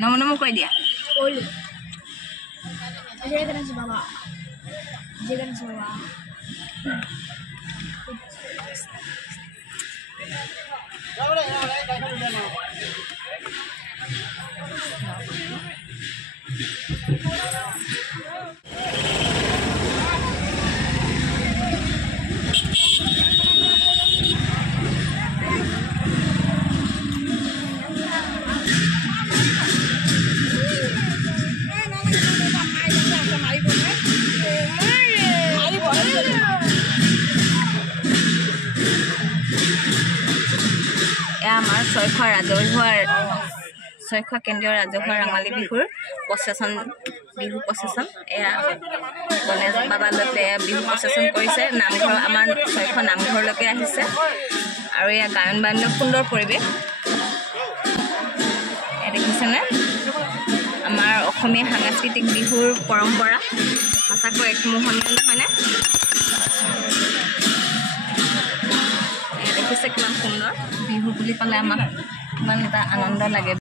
নম নম কৈ দিয়া আমাৰ ছয়খোৱা কেন্দ্ৰীয় ৰাজহুৱা ৰঙালী বিহুৰ বিহু প্ৰচেছন এয়া গণেশ বাবালৈকে বিহু প্ৰচেছন কৰিছে নামঘৰ আমাৰ ছয়খন নামঘৰলৈকে আহিছে আৰু এয়া গায়ন বায়নৰ সুন্দৰ পৰিৱেশ দেখিছেনে আমাৰ অসমীয়া সাংস্কৃতিক বিহুৰ পৰম্পৰা সঁচাকৈ এক মোহনীয় নহয়নে দেখিছে কিমান সুন্দৰ বিহু বুলি ক'লে আমাক কিমান এটা আনন্দ লাগে